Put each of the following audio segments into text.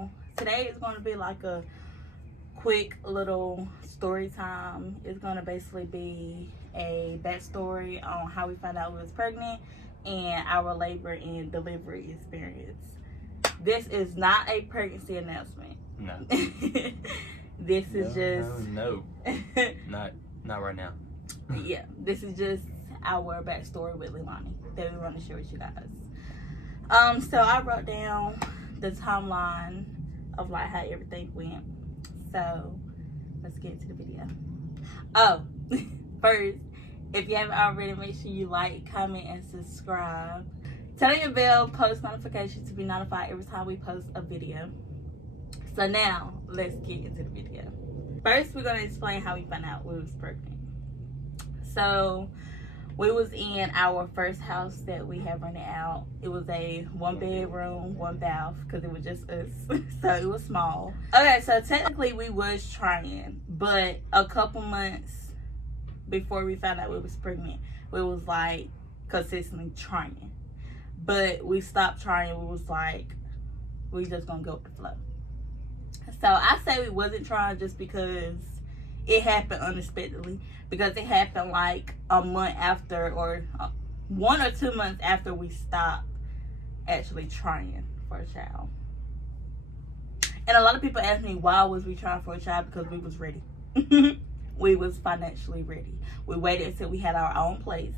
channel. Today is going to be like a quick little story time. It's going to basically be a backstory on how we found out we was pregnant and our labor and delivery experience. This is not a pregnancy announcement. No. This is No. Not right now. Yeah, this is just our backstory with Leilani that we want to share with you guys. So I wrote down the timeline of like how everything went. So let's get into the video. Oh, first, if you haven't already, make sure you like, comment, and subscribe. Turn on your bell, post notifications to be notified every time we post a video. So now let's get into the video. First, we're gonna explain how we found out we was pregnant. So we was in our first house that we had rented out. It was a 1-bedroom, 1-bath, because it was just us. So it was small. Okay, so technically we was trying, but a couple months before we found out we was pregnant, we was like consistently trying. But we stopped trying. We was like, we just gonna go with the flow. So I say we wasn't trying just because it happened unexpectedly, because it happened like a month after, or 1 or 2 months after we stopped actually trying for a child. And a lot of people ask me, why was we trying for a child? Because we was ready. We was financially ready. We waited until we had our own place,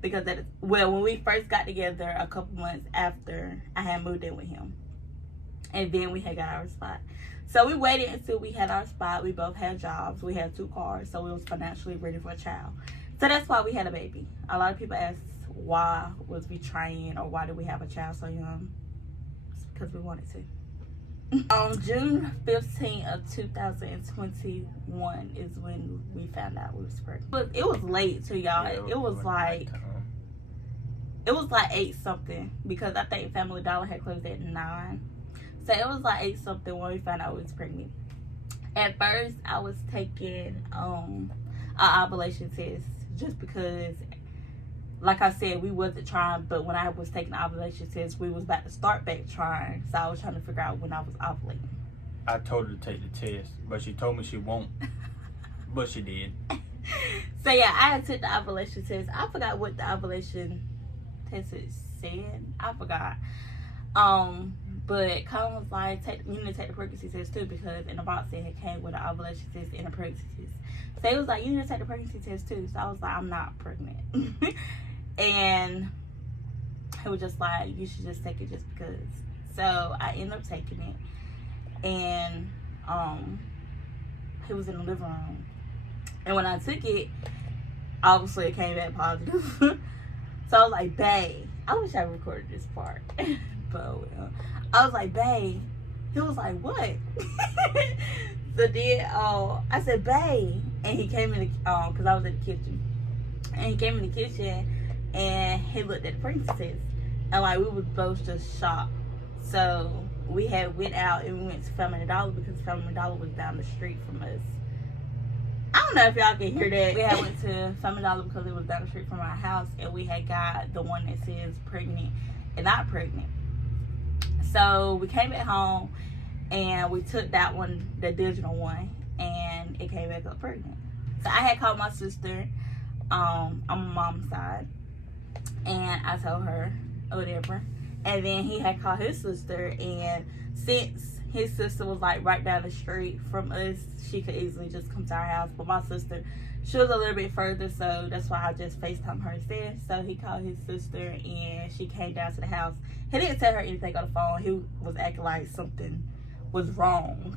because when we first got together a couple months after I had moved in with him, and then we had got our spot. So we waited until we had our spot. We both had jobs. We had 2 cars. So we was financially ready for a child. So that's why we had a baby. A lot of people ask, why was we trying, or why did we have a child so young? It's because we wanted to. On June 15th of 2021 is when we found out we was pregnant. But it was late too, y'all. Yeah, it was like 8 something, because I think Family Dollar had closed at 9. So it was like 8 something when we found out we was pregnant. At first, I was taking an ovulation test just because, like I said, we wasn't trying. But when I was taking the ovulation test, we was about to start back trying. So I was trying to figure out when I was ovulating. I told her to take the test, but she told me she won't. But she did. So yeah, I had took the ovulation test. I forgot what the ovulation test said. I forgot. But Colin was like, you need to take the pregnancy test too, because in the box it had came with an ovulation test and a pregnancy test. So he was like, you need to take the pregnancy test too. So I was like, I'm not pregnant. And he was just like, you should just take it just because. So I ended up taking it, and he was in the living room. And when I took it, obviously it came back positive. So I was like, babe, I wish I recorded this part. But well, I was like, babe. He was like, what? So then I said, babe. And he came in the, because I was in the kitchen. And he came in the kitchen and he looked at the pregnancy test. And like, we was both just shocked. So we had went out and we went to Family Dollar, because Family Dollar was down the street from us. I don't know if y'all can hear that. We had went to Family Dollar because it was down the street from our house, and we had got the one that says pregnant and not pregnant. So we came back home and we took that one, the digital one, and it came back up pregnant. So I had called my sister on my mom's side, and I told her or whatever. And then he had called his sister, and since his sister was like right down the street from us, she could easily just come to our house. But my sister, she was a little bit further, so that's why I just FaceTimed her instead. So he called his sister, and she came down to the house. He didn't tell her anything on the phone. He was acting like something was wrong.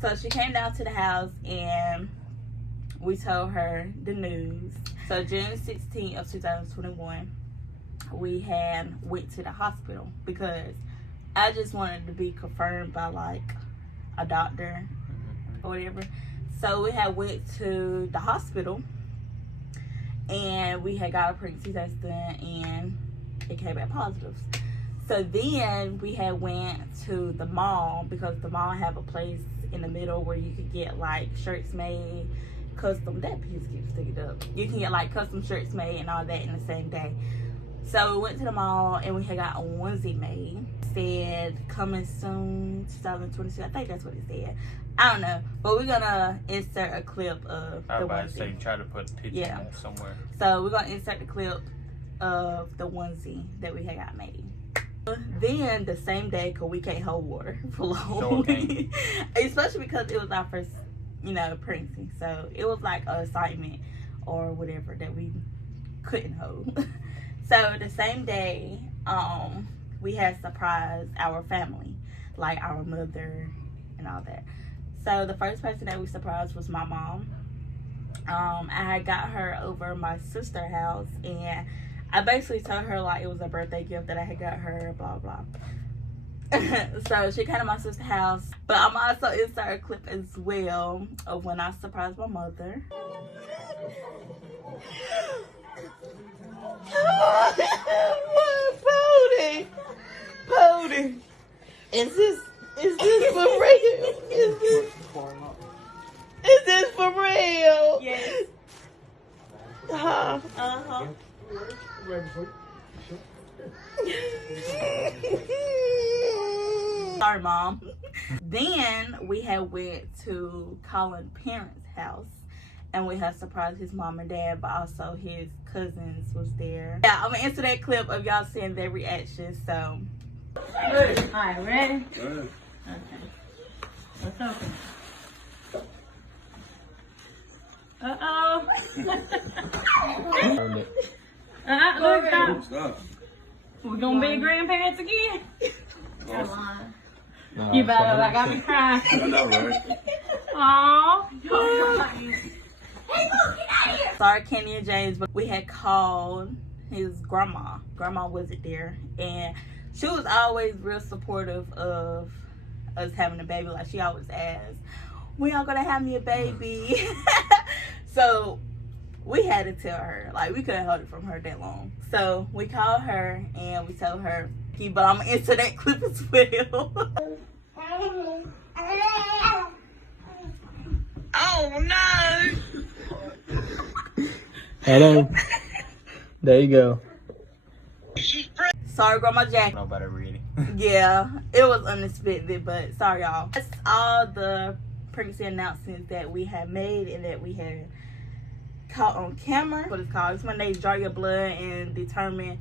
So she came down to the house, and we told her the news. So June 16th of 2021, we had went to the hospital, because I just wanted to be confirmed by like a doctor or whatever. So we had went to the hospital, and we had got a pregnancy test done, and it came back positive. So then we had went to the mall, because the mall have a place in the middle where you could get like shirts made, custom, that piece keeps sticking up. You can get like custom shirts made and all that in the same day. So we went to the mall and we had got a onesie made. Said coming soon 2022. I think that's what it said. I don't know, but we're gonna insert a clip of I was the about to onesie. say, try to put a picture Yeah. of that somewhere. So we're gonna insert the clip of the onesie that we had got made. Then the same day, cause we can't hold water for long, Sure can't. especially because it was our first, pregnancy. So it was like an assignment or whatever that we couldn't hold. So the same day, we had surprised our family, like our mother and all that. So the first person that we surprised was my mom. I had got her over my sister's house, and I basically told her like it was a birthday gift that I had got her, blah blah. So she came to my sister's house, but I'm also insert a clip as well of when I surprised my mother. Pody. Is this for real? Is this for real? Yes. Huh? Sorry, Mom. Then we had went to Colin's parents' house, and we had surprised his mom and dad, but also his cousins was there. Yeah, I'm gonna answer that clip of y'all seeing their reactions. So, alright, ready? Okay. Let's open. Uh-oh. Look, stop. We're gonna be grandparents again? No, You better, I got me crying. I know, right? Aww. Sorry, Kenny and James, but we had called his grandma. Grandma wasn't there, and she was always real supportive of us having a baby. Like, she always asked, when y'all gonna have me a baby? So we had to tell her, like, we couldn't hold it from her that long. So we called her and we told her, but I'm gonna answer that clip as well. Oh no! Hello. There you go. Sorry, Grandma Jack. Nobody ready. Yeah, it was unexpected, but sorry, y'all. That's all the pregnancy announcements that we had made and that we had caught on camera. What it's called? It's when they draw your blood and determine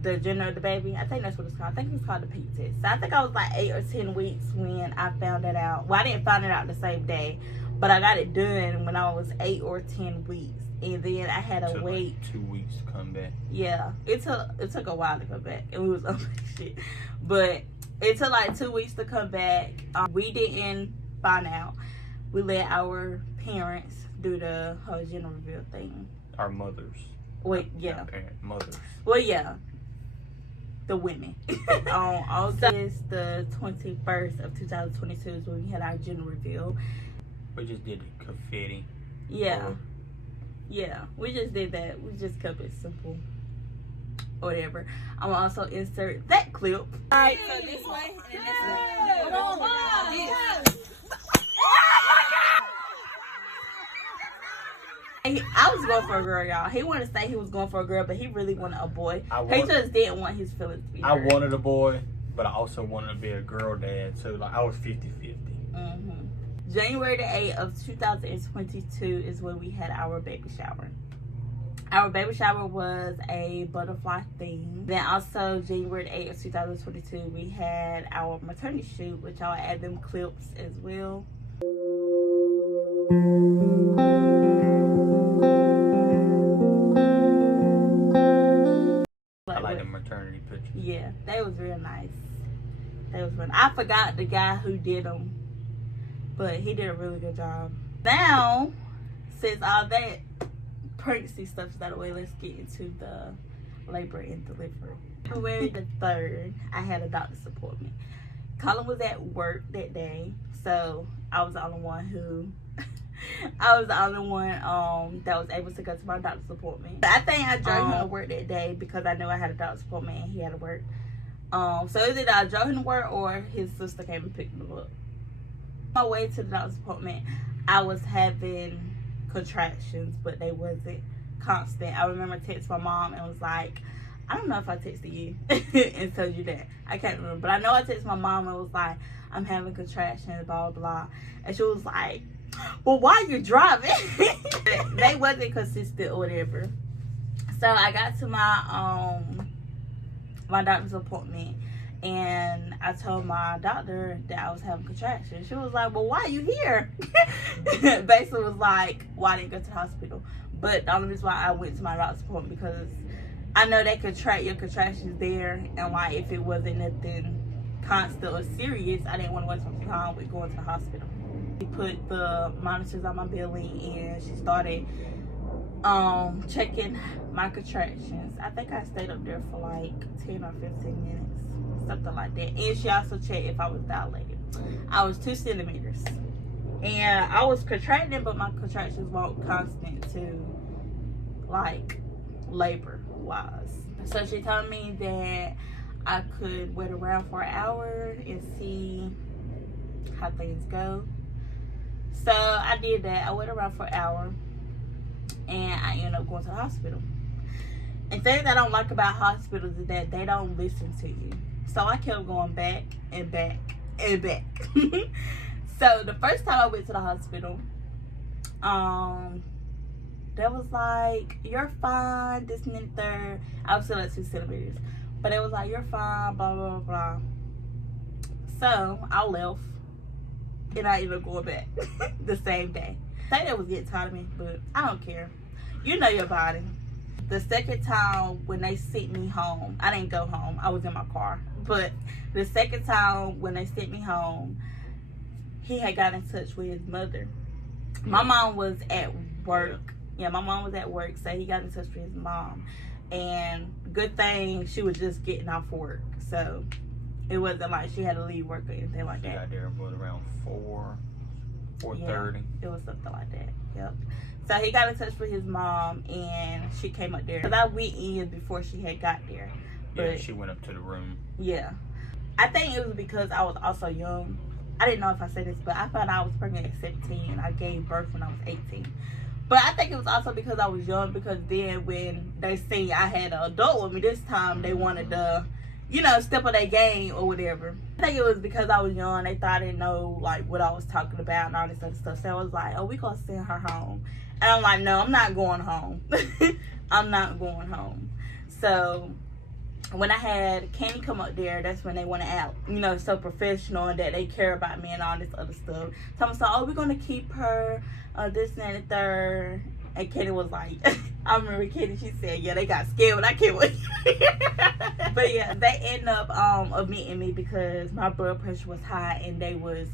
the gender of the baby. I think that's what it's called. I think it's called the pig test. So I think I was like 8 or 10 weeks when I found that out. Well, I didn't find it out the same day, but I got it done when I was 8 or 10 weeks. And then I had to wait. Like 2 weeks to come back. Yeah, it took a while to come back, and we was on that shit. But it took like 2 weeks to come back. We didn't find out. We let our parents do the whole gender reveal thing. Our mothers. Wait, yeah. Not parent, mothers. Well, yeah. The women. On August the 21st of 2022 is when we had our gender reveal. We just did the confetti. Yeah. Yeah, we just did that. We just kept it simple. Whatever. I'm gonna also insert that clip. Alright, so this way and then this way. Hold on. I was going for a girl, y'all. He wanted to say he was going for a girl, but he really wanted a boy. He just didn't want his feelings to be hurt. I wanted a boy, but I also wanted to be a girl dad. So, like, I was 50-50. January the 8th of 2022 is when we had our baby shower. Our baby shower was a butterfly theme. Then also January the 8th of 2022, we had our maternity shoot, which I'll add them clips as well. I like the maternity pictures. Yeah, they was real nice. They was real nice. I forgot the guy who did them, but he did a really good job. Now, since all that pregnancy stuff is out of the way, let's get into the labor and delivery. February the 3rd, I had a doctor's appointment. Colin was at work that day, so I was the only one who that was able to go to my doctor's appointment. I think I drove him to work that day because I knew I had a doctor's appointment and he had to work. So either I drove him to work or his sister came and picked him up. On my way to the doctor's appointment, I was having contractions, but they wasn't constant. I remember texting my mom and was like, I don't know if I texted you and told you that. I can't remember. But I know I texted my mom and was like, I'm having contractions, blah, blah, blah. And she was like, well, why are you driving? They wasn't consistent or whatever. So I got to my doctor's appointment. And I told my doctor that I was having contractions. She was like, well, why are you here? Basically was like, why didn't you go to the hospital? But the only reason why I went to my doctor's appointment because I know they could track your contractions there. And like, if it wasn't nothing constant or serious, I didn't want to waste my time with going to the hospital. She put the monitors on my belly and she started checking my contractions. I think I stayed up there for like 10 or 15 minutes, something like that. And she also checked if I was dilated. I was 2 centimeters and I was contracting, but my contractions weren't constant to like labor wise. So she told me that I could wait around for an hour and see how things go. So I did that. I waited around for an hour and I ended up going to the hospital. And thing that I don't like about hospitals is that they don't listen to you. So I kept going back and back and back. So the first time I went to the hospital, they was like, you're fine, this and that, third. I was still at 2 centimeters. But it was like, you're fine, blah, blah, blah. So I left. And I ended up going back the same day. I think that was getting tired of me, but I don't care. You know your body. The second time when they sent me home, I didn't go home. I was in my car. But the second time when they sent me home, he had got in touch with his mother. My mom was at work. Yeah, my mom was at work, so he got in touch with his mom. And good thing she was just getting off work. So it wasn't like she had to leave work or anything like that. She got there about around 4:30. Yeah, it was something like that. Yep. So he got in touch with his mom and she came up there. Cause I went in before she had got there. But Yeah, she went up to the room. yeah. I think it was because I was also young. I didn't know if I said this, but I found out I was pregnant at 17 and I gave birth when I was 18. But I think it was also because I was young, because then when they see I had an adult with me this time, they wanted to, you know, step on their game or whatever. I think it was because I was young. They thought I didn't know like what I was talking about and all this other stuff. So I was like, oh, we gonna send her home. And I'm like, no, I'm not going home. I'm not going home. So when I had Candy come up there, that's when they want to act, you know, so professional and that they care about me and all this other stuff. So I'm like, oh, we're gonna keep her, this and the third. And Kenny was like, I remember Kenny, she said, yeah, they got scared when I came with you. But yeah, they ended up admitting me because my blood pressure was high and they was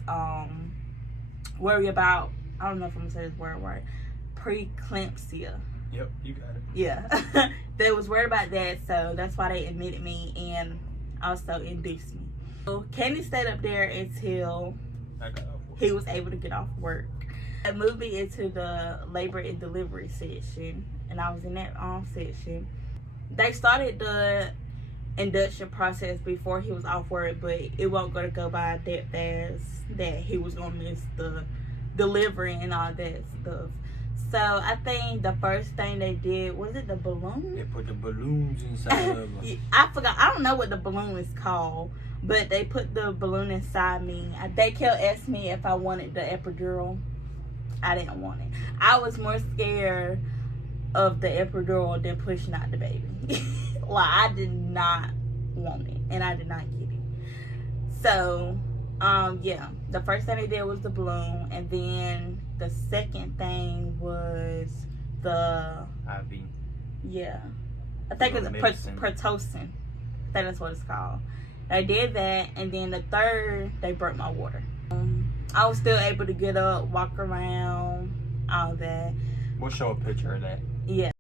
worried about, I don't know if I'm gonna say this word right, preeclampsia. Yep, you got it. Yeah. They was worried about that, so that's why they admitted me and also induced me. So Kenny stayed up there until he was able to get off work. They moved me into the labor and delivery section, and I was in that section. They started the induction process before he was off work, but it wasn't going to go by that fast that he was going to miss the delivery and all that stuff. So I think the first thing they did, was it the balloon? They put the balloons inside of them. I forgot. I don't know what the balloon is called, but they put the balloon inside me. They kept asking me if I wanted the epidural. I didn't want it. I was more scared of the epidural than pushing out the baby. Like, I did not want it, and I did not get it. So, yeah, the first thing they did was the balloon, and then the second thing was the IV. Yeah, I think it's Pitocin. I think that's what it's called. They did that, and then the third, they broke my water. I was still able to get up, walk around, all that. We'll show a picture of that. Yeah.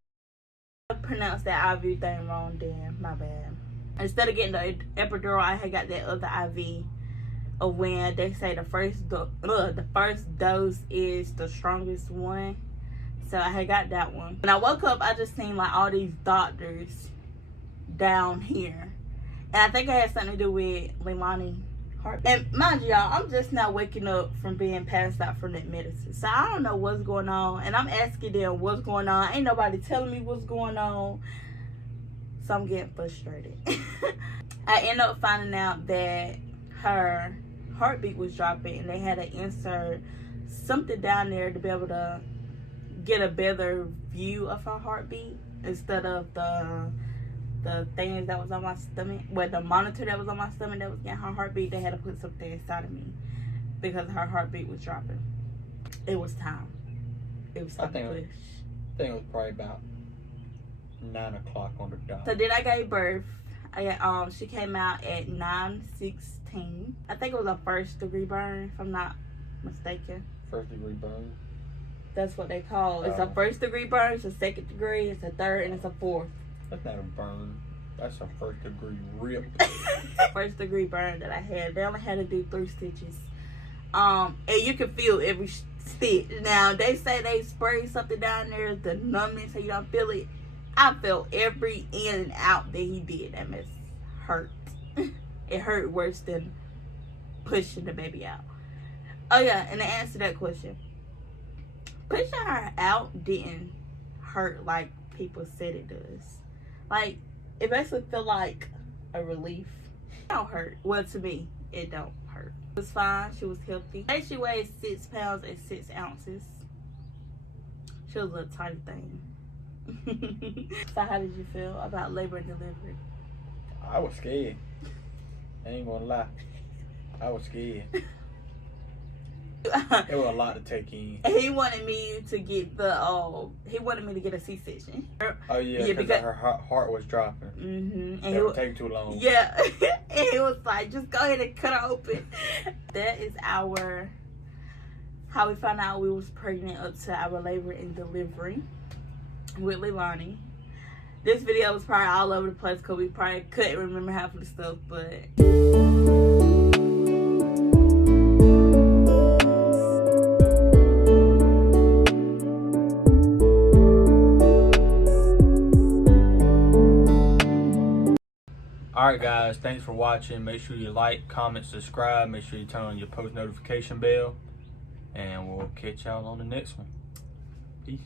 I pronounced that IV thing wrong then. My bad. Instead of getting the epidural, I had got that other IV of when they say the first dose is the strongest one. So I had got that one. When I woke up, I just seen like all these doctors down here. And I think it had something to do with Leilani. And mind you, y'all, I'm just now waking up from being passed out from that medicine. So I don't know what's going on. And I'm asking them what's going on. Ain't nobody telling me what's going on. So I'm getting frustrated. I ended up finding out that her heartbeat was dropping, and they had to insert something down there to be able to get a better view of her heartbeat instead of the things that was on my stomach. Well, the monitor that was on my stomach that was getting her heartbeat, they had to put something inside of me because her heartbeat was dropping. It was time. It was time to push. I think it was probably about 9 o'clock on the dot. So then I gave birth. She came out at 9:16. I think it was a 1st-degree burn, if I'm not mistaken. 1st-degree burn. That's what they call it. It's a 1st-degree burn, it's a 2nd degree, it's a 3rd, and it's a 4th. That's not a burn. That's a 1st-degree rip. 1st-degree burn that I had. They only had to do 3 stitches. And you can feel every stitch. Now, they say they spray something down there, the numbness, so you don't feel it. I felt every in and out that he did. That mess hurt. It hurt worse than pushing the baby out. Oh yeah, and to answer that question, pushing her out didn't hurt like people said it does. Like, it basically felt like a relief. It don't hurt. Well, to me, it don't hurt. It was fine. She was healthy. She weighed 6 pounds and 6 ounces. She was a little tiny thing. So how did you feel about labor and delivery? I was scared. I ain't gonna lie. I was scared. It was a lot to take in. He wanted me to get he wanted me to get a C-section. Oh yeah, because her heart was dropping. And it would take too long. Yeah. And he was like, just go ahead and cut her open. That is how we found out we was pregnant up to our labor and delivery with Leilani. This video was probably all over the place because we probably couldn't remember half of the stuff, but alright guys, thanks for watching. Make sure you like, comment, subscribe. Make sure you turn on your post notification bell. And we'll catch y'all on the next one. Peace.